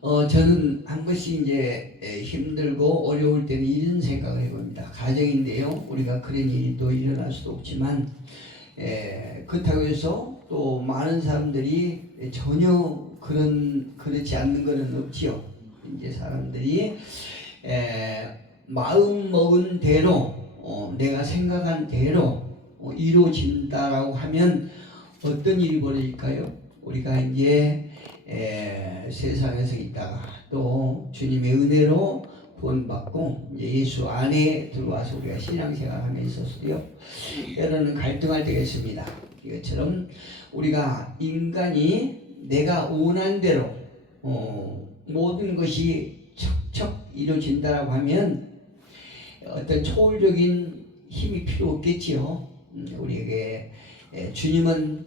저는 한 번씩 이제 힘들고 어려울 때는 이런 생각을 해봅니다. 가정인데요. 우리가 그런 일이 또 일어날 수도 없지만, 그렇다고 해서 또 많은 사람들이 전혀 그렇지 않는 것은 없지요. 이제 사람들이 마음 먹은 대로, 내가 생각한 대로 이루어진다라고 하면 어떤 일이 벌어질까요? 우리가 이제 세상에서 있다가 또 주님의 은혜로 구원받고 예수 안에 들어와서 우리가 신앙생활 하며 있었어요. 때로는 갈등할 때가 있습니다. 이것처럼 우리가 인간이 내가 원한 대로 모든 것이 척척 이루어진다라고 하면 어떤 초월적인 힘이 필요 없겠지요. 우리에게 주님은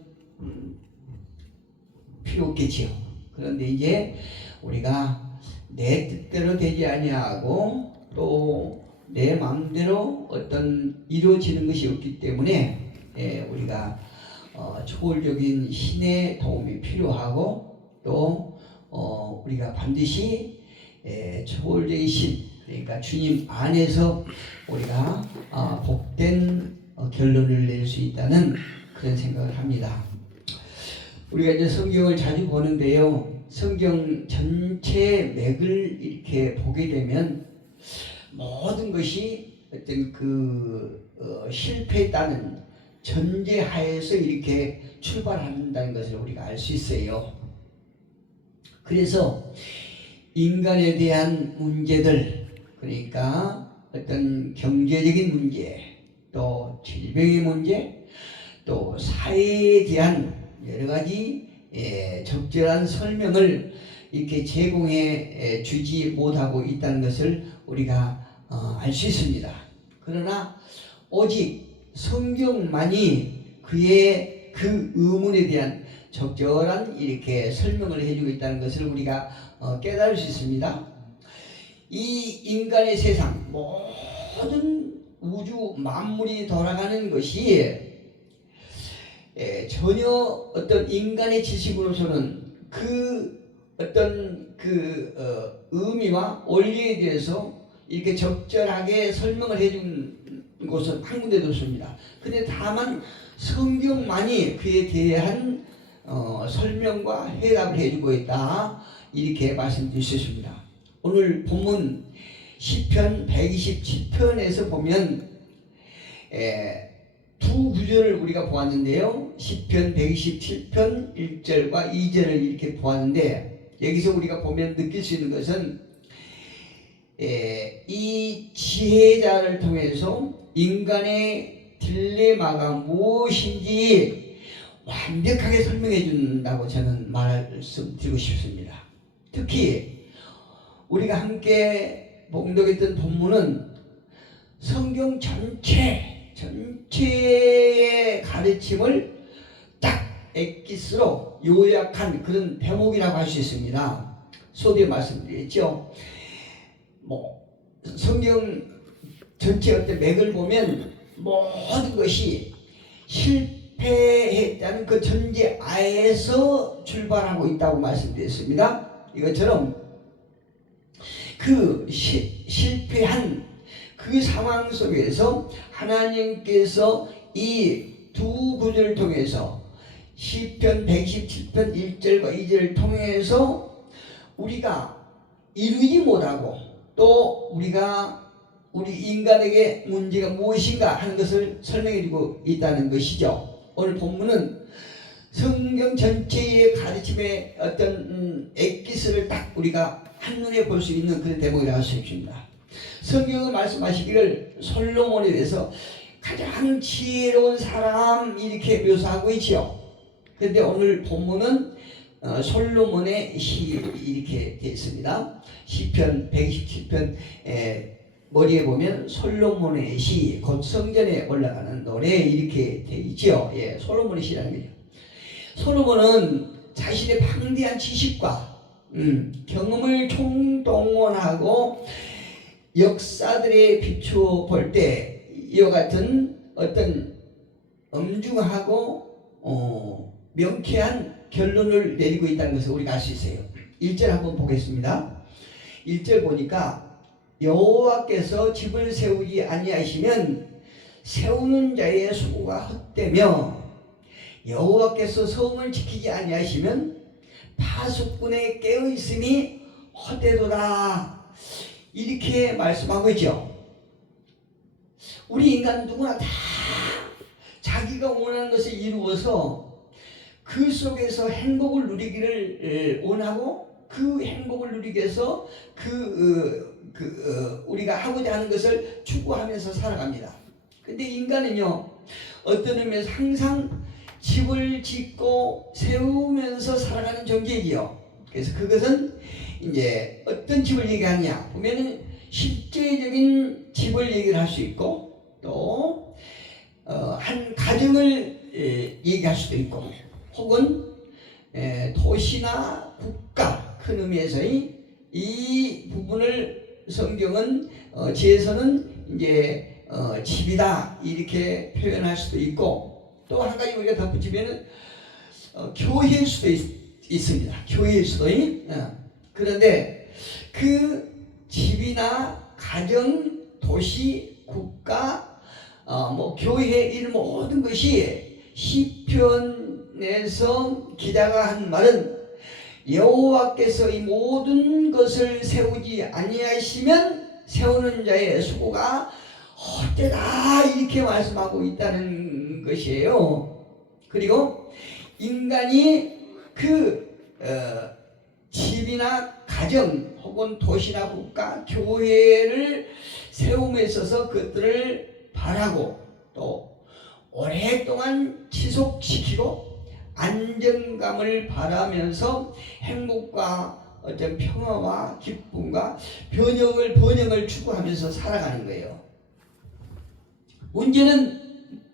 필요 없겠지요. 그런데 이제 우리가 내 뜻대로 되지 아니하고 또 내 마음대로 어떤 이루어지는 것이 없기 때문에 우리가 초월적인 신의 도움이 필요하고 또 우리가 반드시 초월적인 신, 그러니까 주님 안에서 우리가 복된 결론을 낼 수 있다는 그런 생각을 합니다. 우리가 이제 성경을 자주 보는데요. 성경 전체 맥을 이렇게 보게 되면 모든 것이 어떤 실패했다는 전제하에서 이렇게 출발한다는 것을 우리가 알 수 있어요. 그래서 인간에 대한 문제들, 그러니까 어떤 경제적인 문제, 또 질병의 문제, 또 사회에 대한 여러 가지 적절한 설명을 이렇게 제공해 주지 못하고 있다는 것을 우리가 알 수 있습니다. 그러나 오직 성경만이 그의 그 의문에 대한 적절한 이렇게 설명을 해주고 있다는 것을 우리가 깨달을 수 있습니다. 이 인간의 세상, 모든 우주 만물이 돌아가는 것이 전혀 어떤 인간의 지식으로서는 그 어떤 의미와 원리에 대해서 이렇게 적절하게 설명을 해준 곳은 한 군데도 없습니다. 근데 다만 성경만이 그에 대한 설명과 해답을 해주고 있다, 이렇게 말씀드릴 수 있습니다. 오늘 본문 시편 127편에서 보면 두 구절을 우리가 보았는데요. 시편 127편 1절과 2절을 이렇게 보았는데, 여기서 우리가 보면 느낄 수 있는 것은 이 지혜자를 통해서 인간의 딜레마가 무엇인지 완벽하게 설명해 준다고 저는 말씀드리고 싶습니다. 특히 우리가 함께 봉독했던 본문은 성경 전체의 가르침을 딱 엑기스로 요약한 그런 대목이라고 할 수 있습니다. 소두에 말씀드렸죠. 성경 전체 어떤 맥을 보면 모든 것이 실패했다는 그 전제 아에서 출발하고 있다고 말씀드렸습니다. 이것처럼 그 실패한 그 상황 속에서 하나님께서 이 두 구절을 통해서 시편 127편 1절과 2절을 통해서 우리가 이루지 못하고 또 우리 인간에게 문제가 무엇인가 하는 것을 설명해주고 있다는 것이죠. 오늘 본문은 성경 전체의 가르침의 어떤 엑기스를 딱 우리가 한눈에 볼 수 있는 그런 대목이라고 할 수 있습니다. 성경은 말씀하시기를 솔로몬에 대해서 가장 지혜로운 사람 이렇게 묘사하고 있지요. 그런데 오늘 본문은 솔로몬의 시 이렇게 되어 있습니다. 시편 127편 머리에 보면 솔로몬의 시, 곧 성전에 올라가는 노래 이렇게 되어 있지요. 솔로몬의 시라는 거죠. 솔로몬은 자신의 방대한 지식과 경험을 총동원하고 역사들에 비추어 볼 때 이와 같은 어떤 엄중하고 명쾌한 결론을 내리고 있다는 것을 우리가 알 수 있어요. 1절 한번 보겠습니다. 1절 보니까 여호와께서 집을 세우지 아니하시면 세우는 자의 수고가 헛되며 여호와께서 성을 지키지 아니하시면 파수꾼의 깨어있음이 헛되도다. 이렇게 말씀하고 있죠. 우리 인간 누구나 다 자기가 원하는 것을 이루어서 그 속에서 행복을 누리기를 원하고 그 행복을 누리기 위해서 우리가 하고자 하는 것을 추구하면서 살아갑니다. 근데 인간은요, 어떤 의미에서 항상 집을 짓고 세우면서 살아가는 존재이지요. 그래서 그것은 이제 어떤 집을 얘기하느냐 보면은 실제적인 집을 얘기를 할 수 있고 또 한 가정을 얘기할 수도 있고 혹은 도시나 국가 큰 의미에서의 이 부분을 성경은 지에서는 이제 집이다 이렇게 표현할 수도 있고 또 한 가지 우리가 덧붙이면은 교회일 수도 있습니다. 교회일 수도 그런데 그 집이나 가정, 도시, 국가, 뭐 교회 이 모든 것이 시편에서 기자가 한 말은 여호와께서 이 모든 것을 세우지 아니하시면 세우는 자의 수고가 헛되다 이렇게 말씀하고 있다는 것이에요. 그리고 인간이 집이나 가정 혹은 도시나 국가, 교회를 세움에 있어서 그것들을 바라고 또 오랫동안 지속시키고 안정감을 바라면서 행복과 어떤 평화와 기쁨과 번영을 추구하면서 살아가는 거예요. 문제는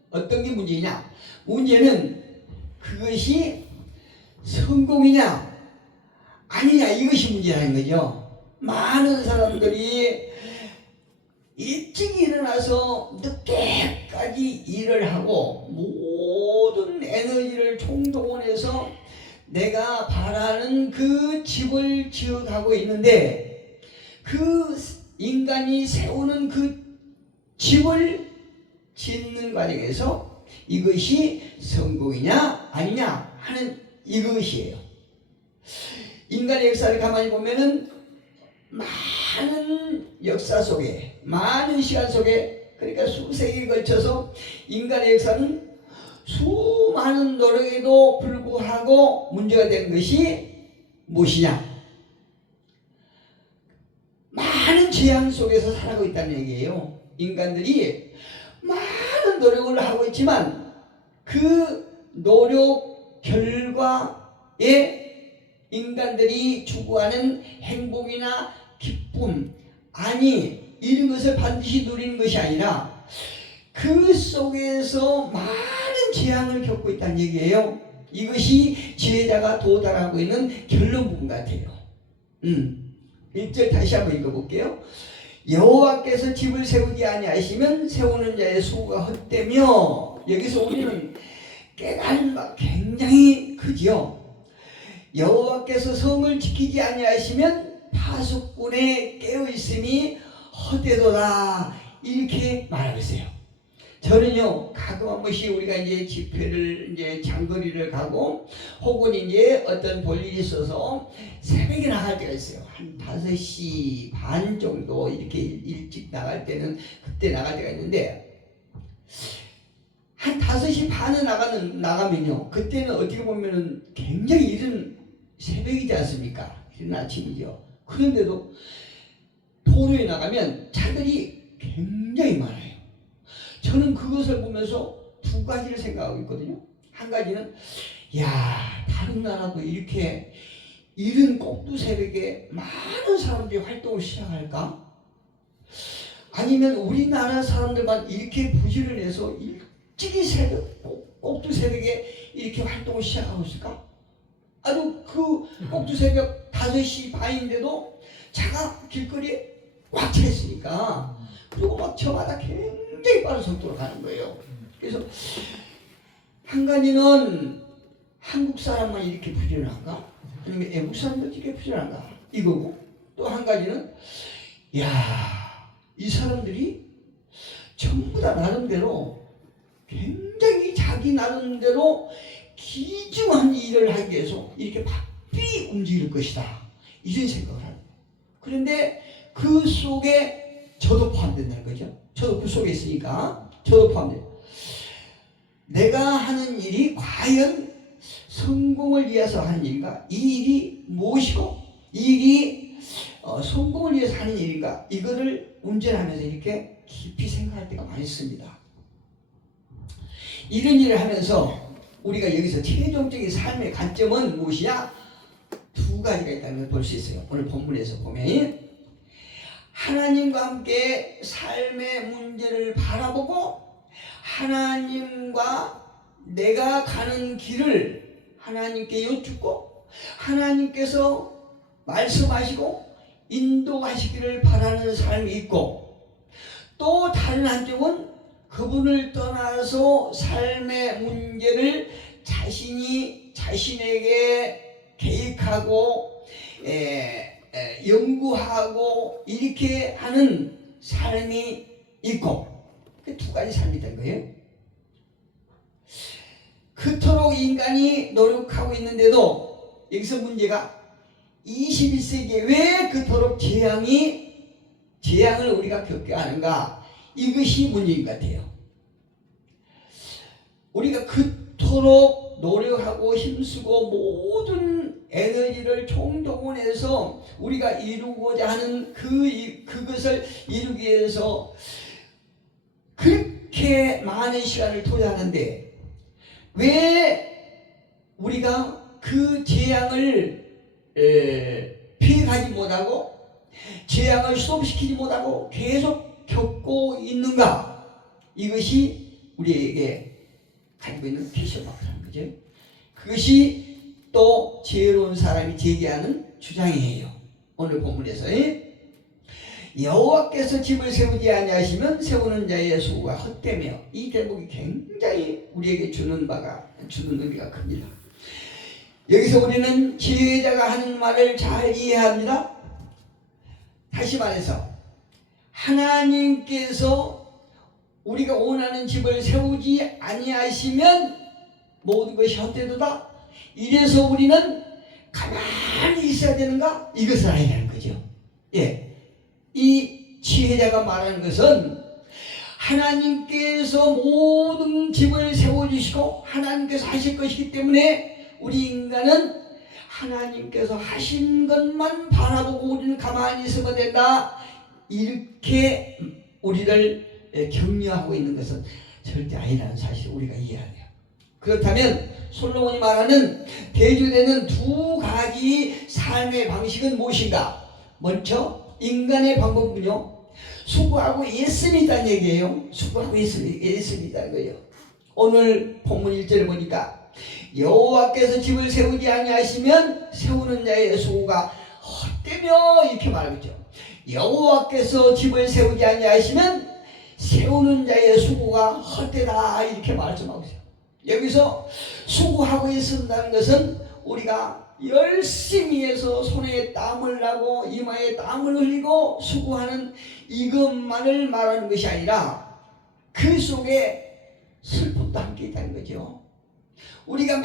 어떤 게 문제냐? 문제는 그것이 성공이냐 아니냐 이것이 문제라는 거죠. 많은 사람들이 일찍 일어나서 늦게까지 일을 하고 모든 에너지를 총동원해서 내가 바라는 그 집을 지어가고 있는데 그 인간이 세우는 그 집을 짓는 과정에서 이것이 성공이냐 아니냐 하는 이것이에요. 인간의 역사를 가만히 보면은 많은 역사 속에 많은 시간 속에 그러니까 수세기에 걸쳐서 인간의 역사는 수많은 노력에도 불구하고 문제가 된 것이 무엇이냐? 많은 재앙 속에서 살아가고 있다는 얘기예요. 인간들이 많은 노력을 하고 있지만 그 노력 결과에 인간들이 추구하는 행복이나 기쁨 아니 이런 것을 반드시 누리는 것이 아니라 그 속에서 많은 재앙을 겪고 있다는 얘기예요. 이것이 지혜자가 도달하고 있는 결론 부분 같아요. 1절 다시 한번 읽어볼게요. 여호와께서 집을 세우지 아니하시면 세우는 자의 수고가 헛되며 여기서 우리는 깨달은 바 굉장히 크지요. 여호와께서 성을 지키지 아니하시면 파수꾼의 깨어있음이 헛되도다 이렇게 말하고 있어요. 저는요 가끔 한 번씩 우리가 이제 집회를 이제 장거리를 가고 혹은 이제 어떤 볼일이 있어서 새벽에 나갈 때가 있어요. 한 5시 반 정도 이렇게 일찍 나갈 때는 그때 나갈 때가 있는데 한 5시 반에 나가면요 그때는 어떻게 보면은 굉장히 이른 새벽이지 않습니까? 이른 아침이죠. 그런데도 도로에 나가면 차들이 굉장히 많아요. 저는 그것을 보면서 두 가지를 생각하고 있거든요. 한 가지는 다른 나라도 이렇게 이른 꼭두 새벽에 많은 사람들이 활동을 시작할까? 아니면 우리나라 사람들만 이렇게 부지런해서 일찍이 꼭두 새벽에 이렇게 활동을 시작하고 있을까? 아주 그 꼭두 새벽 5시 반인데도 차가 길거리에 꽉 차 있으니까 그리고 막 저마다 굉장히 빠른 속도로 가는 거예요. 그래서 한 가지는 한국 사람만 이렇게 부지런한가? 아니면 애국 사람들 어떻게 부지런한가 이거고, 또 한 가지는 야, 이 사람들이 전부 다 나름대로 굉장히 자기 나름대로 기중한 일을 하기 위해서 이렇게 바삐 움직일 것이다, 이런 생각을 합니다. 그런데 그 속에 저도 포함된다는 거죠. 저도 그 속에 있으니까 저도 포함돼요. 내가 하는 일이 과연 성공을 위해서 하는 일인가? 이 일이 무엇이고 이 일이 성공을 위해서 하는 일인가? 이거를 운전하면서 이렇게 깊이 생각할 때가 많이 있습니다. 이런 일을 하면서 우리가 여기서 최종적인 삶의 관점은 무엇이냐? 두 가지가 있다는 걸 볼 수 있어요. 오늘 본문에서 보면 하나님과 함께 삶의 문제를 바라보고 하나님과 내가 가는 길을 하나님께 여쭙고 하나님께서 말씀하시고 인도하시기를 바라는 삶이 있고, 또 다른 한쪽은 그분을 떠나서 삶의 문제를 자신이 자신에게 계획하고 연구하고 이렇게 하는 삶이 있고, 그 두 가지 삶이 된 거예요. 그토록 인간이 노력하고 있는데도 여기서 문제가 21세기에 왜 그토록 재앙을 우리가 겪게 하는가, 이것이 문제인 것 같아요. 우리가 그토록 노력하고 힘쓰고 모든 에너지를 총동원해서 우리가 이루고자 하는 그것을 이루기 위해서 그렇게 많은 시간을 투자하는데 왜 우리가 그 재앙을 피해가지 못하고 재앙을 스톱시키지 못하고 계속 겪고 있는가? 이것이 우리에게 가지고 있는 퀘스천 마크라는 거죠. 그것이 또 지혜로운 사람이 제기하는 주장이에요. 오늘 본문에서 여호와께서 집을 세우지 아니하시면 세우는 자의 수고가 헛되며, 이 대목이 굉장히 우리에게 주는 의미가 큽니다. 여기서 우리는 지혜자가 하는 말을 잘 이해해야 합니다. 다시 말해서 하나님께서 우리가 원하는 집을 세우지 아니하시면 모든 것이 헛되도다, 이래서 우리는 가만히 있어야 되는가? 이것을 알아야 하는 거죠. 이 지혜자가 말하는 것은 하나님께서 모든 집을 세워주시고 하나님께서 하실 것이기 때문에 우리 인간은 하나님께서 하신 것만 바라보고 우리는 가만히 있으면 된다, 이렇게 우리를 격려하고 있는 것은 절대 아니라는 사실을 우리가 이해해야 돼요. 그렇다면 솔로몬이 말하는 대조되는 두 가지 삶의 방식은 무엇인가? 먼저 인간의 방법은요, 수고하고 애씀이 있다는 얘기예요. 수고하고 애씀이 있다는 거예요. 오늘 본문 1절을 보니까 여호와께서 집을 세우지 아니하시면 세우는 자의 수고가 헛되며, 이렇게 말하고 있죠. 여호와께서 집을 세우지 아니하시면 세우는 자의 수고가 헛되다, 이렇게 말씀하고 있어요. 여기서 수고하고 있는다는 것은 우리가 열심히 해서 손에 땀을 나고 이마에 땀을 흘리고 수고하는 이것만을 말하는 것이 아니라 그 속에 슬픔도 함께 있다는 거죠. 우리가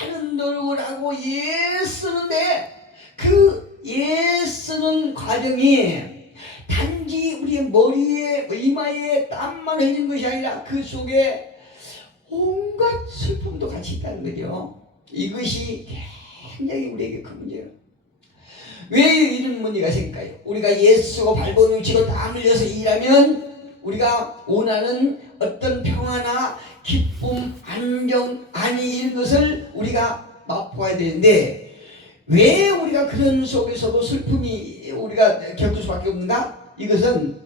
많은 노력을 하고 애쓰는데 그 애쓰는 과정이 단지 우리의 머리에 이마에 땀만 흘린 것이 아니라 그 속에 온갖 슬픔도 같이 있다는 거죠. 이것이 굉장히 우리에게 큰 문제예요. 왜 이런 문제가 생길까요? 우리가 애쓰고 발버둥 치고 땀 흘려서 일하면 우리가 원하는 어떤 평화나 기쁨, 안정, 안위, 이런 것을 우리가 맛보아야 되는데 왜 우리가 그런 속에서도 슬픔이 우리가 겪을 수밖에 없는가? 이것은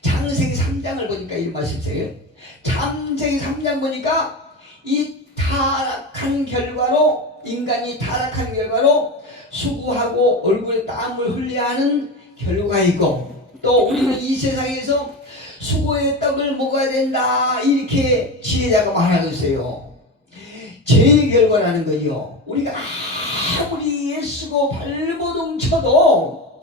창세기 3장을 보니까 이런 말씀이 있어요. 창세기 3장 보니까 이 타락한 결과로, 인간이 타락한 결과로 수고하고 얼굴에 땀을 흘려야 하는 결과가 있고, 또 우리는 이 세상에서 수고의 떡을 먹어야 된다, 이렇게 지혜자가 말하고 있어요. 죄의 결과라는 거죠. 우리가 아무리 애쓰고 발버둥 쳐도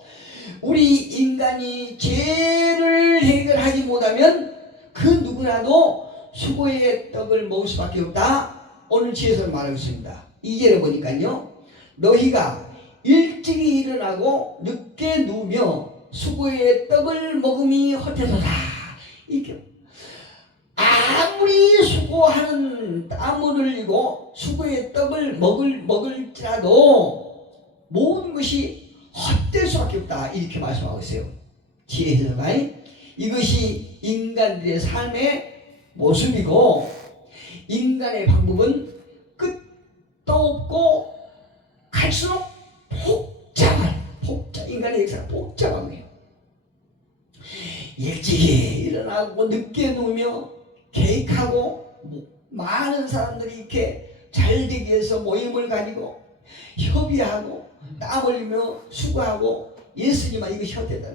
우리 인간이 죄를 해결하지 못하면 그 누구라도 수고의 떡을 먹을 수밖에 없다. 오늘 지혜서를 말하고 있습니다. 2절에 보니까요, 너희가 일찍이 일어나고 늦게 누우며 수고의 떡을 먹음이 헛되도다. 이게 아무리 수고하는 땀을 흘리고 수고의 떡을 먹을지라도 모든 것이 헛될 수밖에 없다. 이렇게 말씀하고 있어요. 지혜서가 이것이 인간들의 삶의 모습이고, 인간의 방법은 끝도 없고 갈수록 인간의 역사가 복잡한 거예요. 일찍이 일어나고 늦게 누우며 계획하고, 많은 사람들이 이렇게 잘 되기 위해서 모임을 가지고 협의하고 땀 흘리며 수고하고 예수님아, 이것이 헛되다.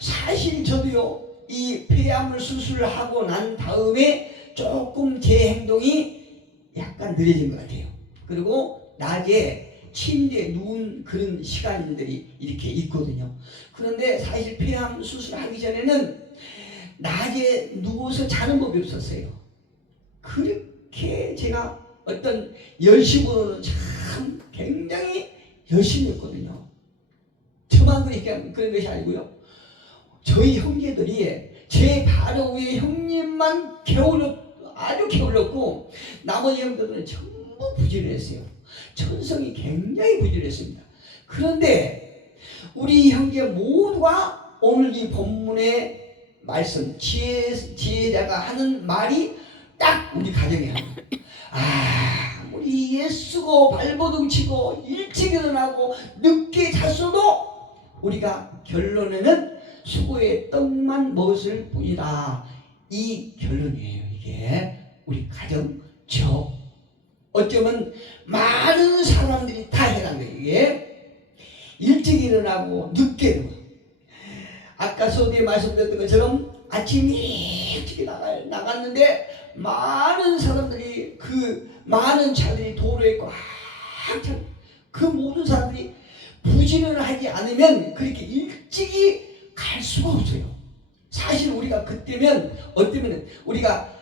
사실 저도요, 이 폐암을 수술을 하고 난 다음에 조금 제 행동이 약간 느려진 것 같아요. 그리고 낮에 침대에 누운 그런 시간들이 이렇게 있거든요. 그런데 사실 폐암 수술하기 전에는 낮에 누워서 자는 법이 없었어요. 그렇게 제가 어떤 열심으로는 참 굉장히 열심히 했거든요. 저만 그런 것이 아니고요, 저희 형제들이 제 바로 위에 형님만 아주 게을렀고 나머지 형들은 전부 부지런했어요. 천성이 굉장히 부지런했습니다. 그런데 우리 형제 모두가 오늘 이 본문의 말씀, 지혜자가 하는 말이 딱 우리 가정에 하는 거예요. 우리 애쓰고 발버둥 치고 일찍 일어나고 늦게 잤어도 우리가 결론에는 수고의 떡만 먹었을 뿐이다. 이 결론이에요. 이게 우리 가정, 어쩌면 많은 사람들이 다 해난 거예요. 이게 일찍 일어나고 늦게 일어나. 아까 서두에 말씀드렸던 것처럼 아침 일찍 나갔는데 많은 사람들이, 그 많은 차들이 도로에 꽉 차. 그 모든 사람들이 부지런을 하지 않으면 그렇게 일찍이 갈 수가 없어요. 사실 우리가 그때면 어쩌면 우리가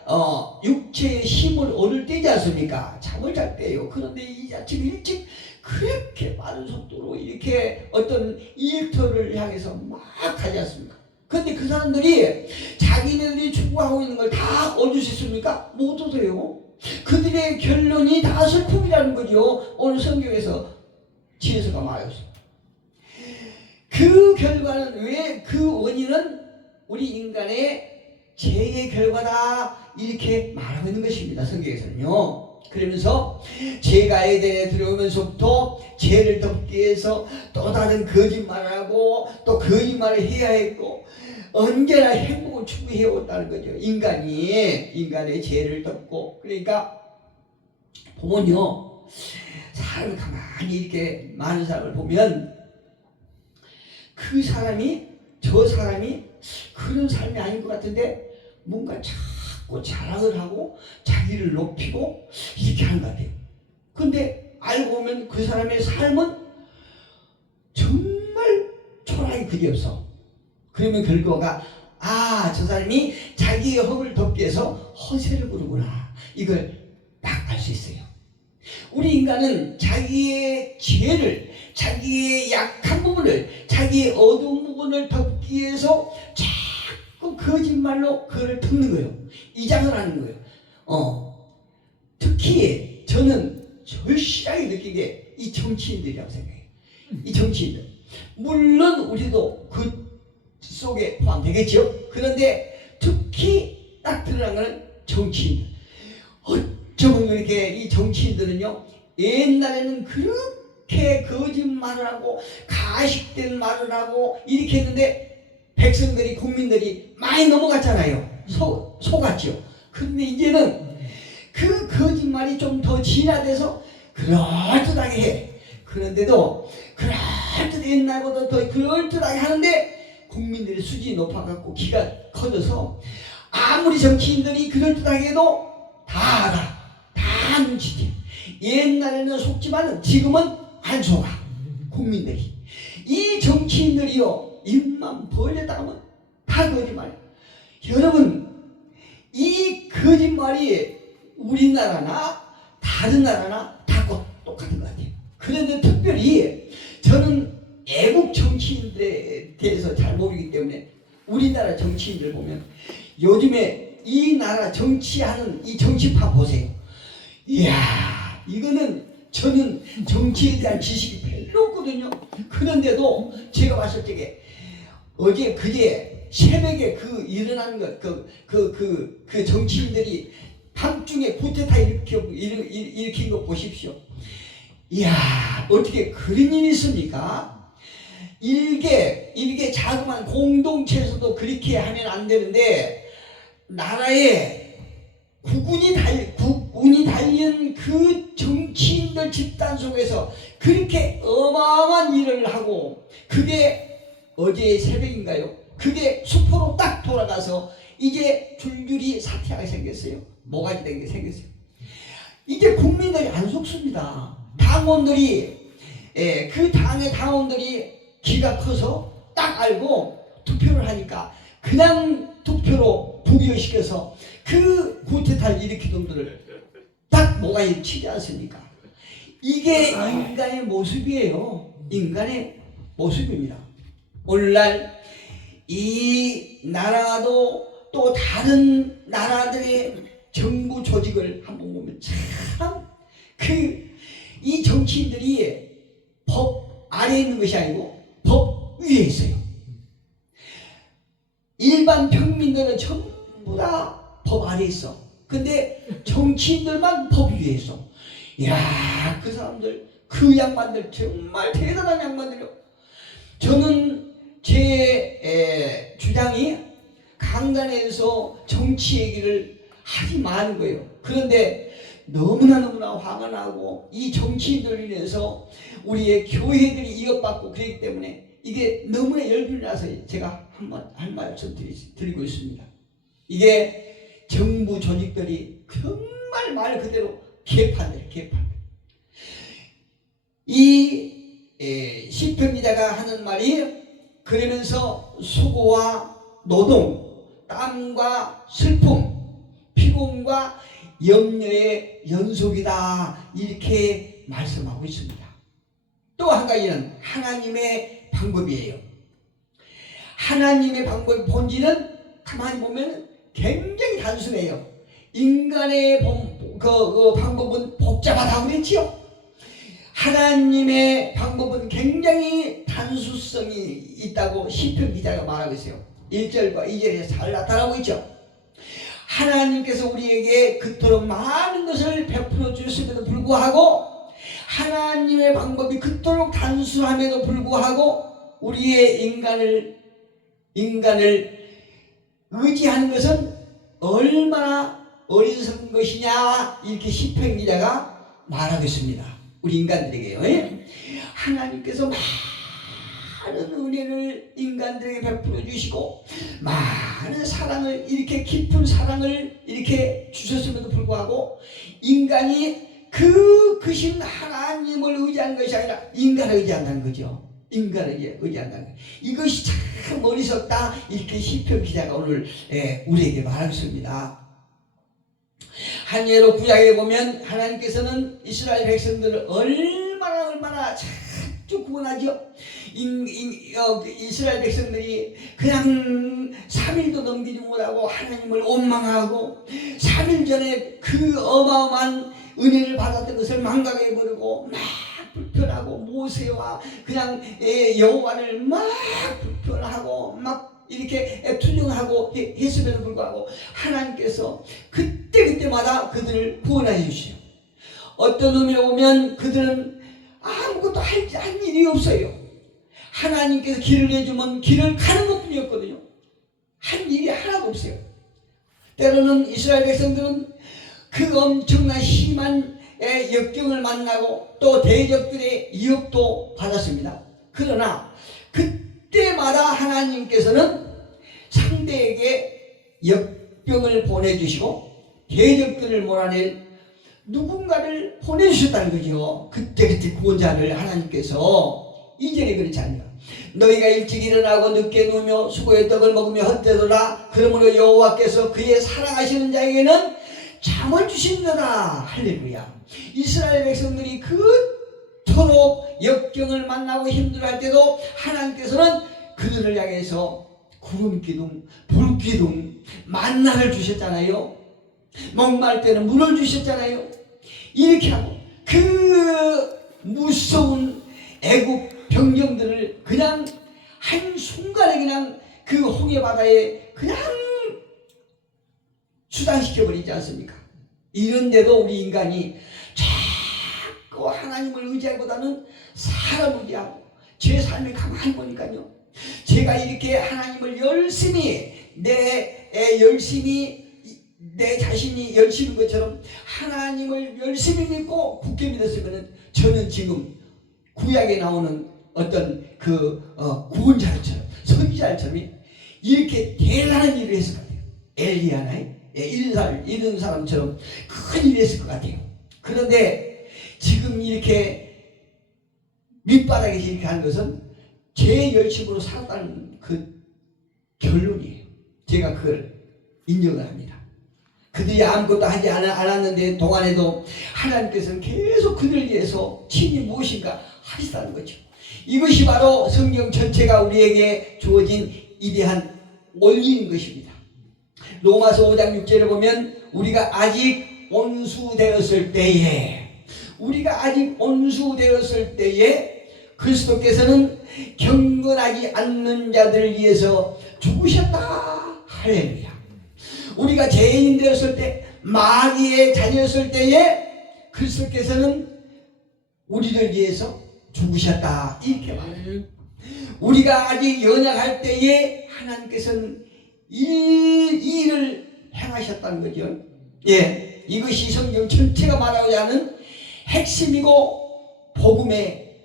육체의 힘을 얻을 때지 않습니까? 잠을 잘 때요. 그런데 이 아침 일찍 그렇게 빠른 속도로 이렇게 어떤 일터를 향해서 막 가지 않습니까? 그런데 그 사람들이 자기네들이 추구하고 있는 걸 다 얻을 수 있습니까? 못 얻어요. 그들의 결론이 다 슬픔이라는 거죠. 오늘 성경에서 지혜서가 말했어요. 그 결과는, 왜 그 원인은 우리 인간의 죄의 결과다, 이렇게 말하고 있는 것입니다. 성경에서는요. 그러면서 죄가 에덴에 들어오면서부터 죄를 덮기 위해서 또 다른 거짓말을 하고 또 거짓말을 해야 했고, 언제나 행복을 추구해왔다는 거죠. 인간의 죄를 덮고. 그러니까 보면요, 사람을 가만히 이렇게 많은 사람을 보면 저 사람이 그런 삶이 아닌 것 같은데 뭔가 자꾸 자랑을 하고 자기를 높이고 이렇게 하는 것 같아요. 근데 알고 보면 그 사람의 삶은 정말 초라하게 그리 없어. 그러면 결과가, 저 사람이 자기의 허물을 덮기 위해서 허세를 부르구나, 이걸 딱 알 수 있어요. 우리 인간은 자기의 죄를, 자기의 약한 부분을, 자기의 어두운 부분을 덮기 위해서 자꾸 거짓말로 그걸 덮는 거예요. 이장을 하는 거예요. 특히 저는 절실하게 느낀 게 이 정치인들이라고 생각해요. 이 정치인들, 물론 우리도 그 속에 포함되겠죠. 그런데 특히 딱 드러난 것은 정치인들. 어쩌면 이렇게 이 정치인들은요, 옛날에는 그렇게 거짓말을 하고 가식된 말을 하고 이렇게 했는데 백성들이, 국민들이 많이 넘어갔잖아요. 속았죠. 그런데 이제는 그 거짓말이 좀 더 진화돼서 그럴듯하게 해. 그런데도 옛날보다 더 그럴듯하게 하는데 국민들의 수준이 높아갖고 기가 커져서 아무리 정치인들이 그럴듯하게 해도 다 눈치채. 옛날에는 속지만은 지금은 안 속아. 국민들이. 이 정치인들이요, 입만 벌렸다면 다 거짓말이에요. 여러분, 이 거짓말이 우리나라나 다른 나라나 다 똑같은 것 같아요. 그런데 특별히 저는 애국 정치인들에 대해서 잘 모르기 때문에 우리나라 정치인들 보면 요즘에 이 나라 정치하는 이 정치파 보세요. 이야, 이거는 저는 정치에 대한 지식이 별로 없거든요. 그런데도 제가 봤을 적에 어제 그제 새벽에 그 일어난 것, 그 정치인들이 밤중에 쿠데타 일으킨 거 보십시오. 이야, 어떻게 그런 일이 있습니까? 일개 자그마한 공동체에서도 그렇게 하면 안 되는데, 나라에 국운이 달린 그 정치인들 집단 속에서 그렇게 어마어마한 일을 하고, 그게 어제 새벽인가요? 그게 수포로 딱 돌아가서 이제 줄줄이 사퇴하게 생겼어요. 모가지 된 게 생겼어요. 이제 국민들이 안 속습니다. 당원들이, 그 당의 당원들이 기가 커서 딱 알고 투표를 하니까 그냥 투표로 부결시켜서 그 쿠데타를 일으킨 놈들을 딱 모가지 치지 않습니까? 이게 인간의 모습이에요. 인간의 모습입니다. 오늘날 이 나라도 또 다른 나라들의 정부 조직을 한번 보면 참 이 정치인들이 법 아래에 있는 것이 아니고 법 위에 있어요. 일반 평민들은 전부 다 법 아래에 있어. 근데 정치인들만 법 위에 있어. 이야, 그 사람들, 그 양반들 정말 대단한 양반들이요. 저는 제 주장이 강단에서 정치 얘기를 하지 마는 거예요. 그런데 너무나 화가 나고 이 정치인들로 인해서 우리의 교회들이 이것받고 그렇기 때문에 이게 너무나 열불이 나서 제가 한 말씀 드리고 있습니다. 이게 정부 조직들이 정말 말 그대로 개판들. 이 시편 기자가 하는 말이, 그러면서 수고와 노동, 땀과 슬픔, 피곤과 염려의 연속이다, 이렇게 말씀하고 있습니다. 또 한 가지는 하나님의 방법이에요. 하나님의 방법의 본질은 가만히 보면 굉장히 단순해요. 인간의 방법은 복잡하다고 그랬지요. 하나님의 방법은 굉장히 단순성이 있다고 시편 기자가 말하고 있어요. 1절과 2절에 잘 나타나고 있죠. 하나님께서 우리에게 그토록 많은 것을 베풀어 주셨음에도 불구하고, 하나님의 방법이 그토록 단순함에도 불구하고 우리의 인간을 의지하는 것은 얼마나 어리석은 것이냐, 이렇게 시편 기자가 말하고 있습니다. 우리 인간들에게요. 하나님께서 많은 은혜를 인간들에게 베풀어 주시고 많은 사랑을, 이렇게 깊은 사랑을 이렇게 주셨음에도 불구하고 인간이 크신 하나님을 의지하는 것이 아니라 인간을 의지한다는 거죠. 인간을 의지한다는 거예요. 이것이 참 어리석다, 이렇게 시편 기자가 오늘 우리에게 말하고 있습니다. 한 예로 구약에 보면 하나님께서는 이스라엘 백성들을 얼마나 참 구원하죠. 이스라엘 백성들이 그냥 3일도 넘기지 못하고 하나님을 원망하고 3일 전에 그 어마어마한 은혜를 받았던 것을 망각해버리고 막 불편하고 모세와 그냥 여호와를 막 불편하고 막 이렇게 투정하고 했음에도 불구하고 하나님께서 그때마다 그들을 구원해 주시죠. 어떤 의미로 보면 그들은 아무것도 한 일이 없어요. 하나님께서 길을 내주면 길을 가는 것뿐이었거든요. 한 일이 하나도 없어요. 때로는 이스라엘 백성들은 그 엄청난 심한 역경을 만나고 또 대적들의 위협도 받았습니다. 그러나 그때마다 하나님께서는 상대에게 역병을 보내주시고 대적들을 몰아낼 누군가를 보내주셨다는 거죠. 그때 구원자를 하나님께서 2절에 그렇지 않냐. 너희가 일찍 일어나고 늦게 누우며 수고의 떡을 먹으며 헛되도다. 그러므로 여호와께서 그의 사랑하시는 자에게는 잠을 주신도다. 할렐루야. 이스라엘 백성들이 그토록 역경을 만나고 힘들어할 때도 하나님께서는 그들을 향해서 구름기둥, 불기둥, 만나를 주셨잖아요. 목마를 때는 물을 주셨잖아요. 이렇게 하고 그 무서운 애국 병정들을 그냥 한순간에 그냥 그 홍해바다에 그냥 수장시켜버리지 않습니까? 이런데도 우리 인간이 자꾸 하나님을 의지하기보다는 사람을 의지하고 제 삶을 가만히 보니까요, 제가 이렇게 하나님을 열심히 내 자신이 열심인 것처럼 하나님을 열심히 믿고 굳게 믿었으면 저는 지금 구약에 나오는 어떤 구원자처럼 선지자처럼 이렇게 대단한 일을 했을 것 같아요. 엘리야나 이런 사람처럼 큰 일을 했을 것 같아요. 그런데 지금 이렇게 밑바닥에서 이렇게 하는 것은 제 열심으로 살았다는 그 결론이에요. 제가 그걸 인정을 합니다. 그들이 아무것도 하지 않았는데 동안에도 하나님께서는 계속 그들을 위해서 친히 무엇인가 하시다는 거죠. 이것이 바로 성경 전체가 우리에게 주어진 이대한 원리인 것입니다. 로마서 5장 6절에 보면 우리가 아직 온수되었을 때에 그리스도께서는 경건하지 않는 자들을 위해서 죽으셨다. 할렐루야. 우리가 죄인 되었을 때, 마귀의 자녀였을 때에 그리스도께서는 우리를 위해서 죽으셨다. 이렇게 말해요. 우리가 아직 연약할 때에 하나님께서는 이 일을 행하셨다는 거죠. 예, 이것이 성경 전체가 말하고자 하는 핵심이고 복음의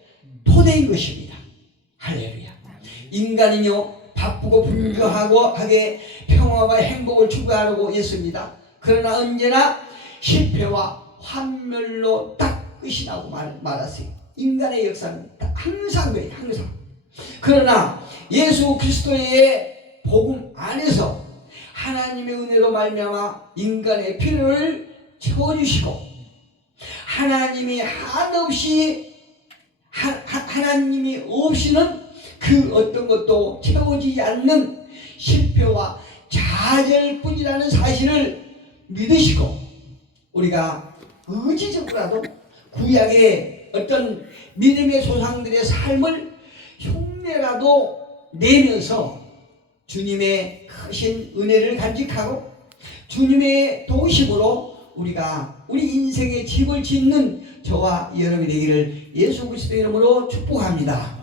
토대인 것입니다. 할렐루야. 인간은요, 바쁘고 불교하게 평화와 행복을 추구하려고 했습니다. 그러나 언제나 실패와 환멸로 딱 끝이 나고 말았어요. 인간의 역사는 항상 그래요. 항상. 그러나 예수 그리스도의 복음 안에서 하나님의 은혜로 말미암아 인간의 필요를 채워주시고 하나님이 한없이 하나님이 없이는 그 어떤 것도 채워지지 않는 실패와 좌절뿐이라는 사실을 믿으시고 우리가 의지적으로라도 구약의 어떤 믿음의 조상들의 삶을 흉내라도 내면서 주님의 크신 은혜를 간직하고 주님의 도우심으로 우리가 우리 인생의 집을 짓는 저와 여러분이 되기를 예수 그리스도의 이름으로 축복합니다.